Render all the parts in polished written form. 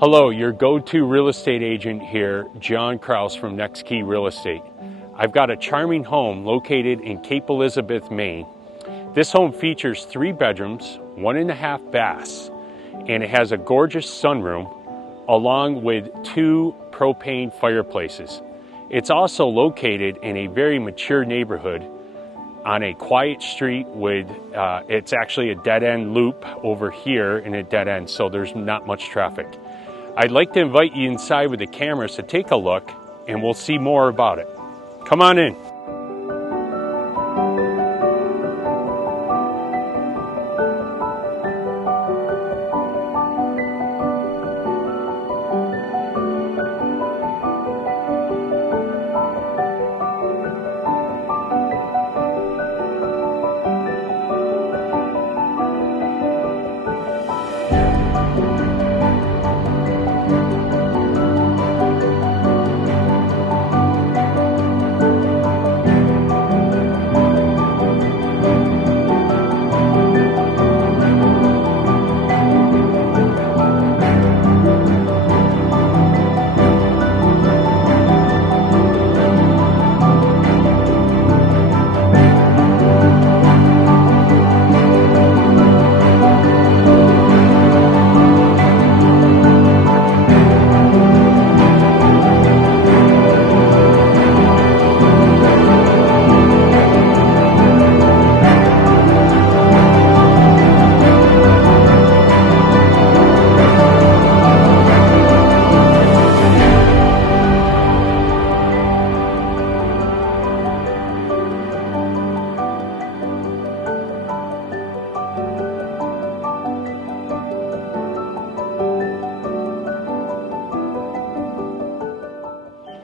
Hello, your go-to real estate agent here, John Kraus from Next Key Real Estate. I've got a charming home located in Cape Elizabeth, Maine. This home features 3 bedrooms, 1.5 baths, and it has a gorgeous sunroom along with 2 propane fireplaces. It's also located in a very mature neighborhood on a quiet street with, it's actually a dead-end loop over here and a dead end, so there's not much traffic. I'd like to invite you inside with the cameras to take a look, and we'll see more about it. Come on in.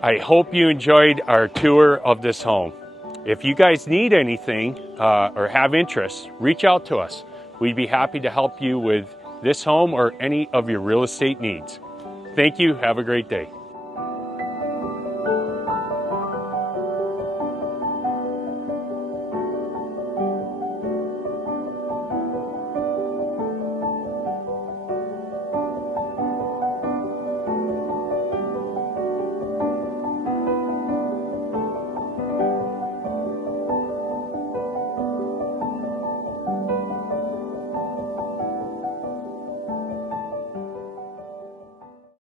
I hope you enjoyed our tour of this home. If you guys need anything or have interest, reach out to us. We'd be happy to help you with this home or any of your real estate needs. Thank you. Have a great day.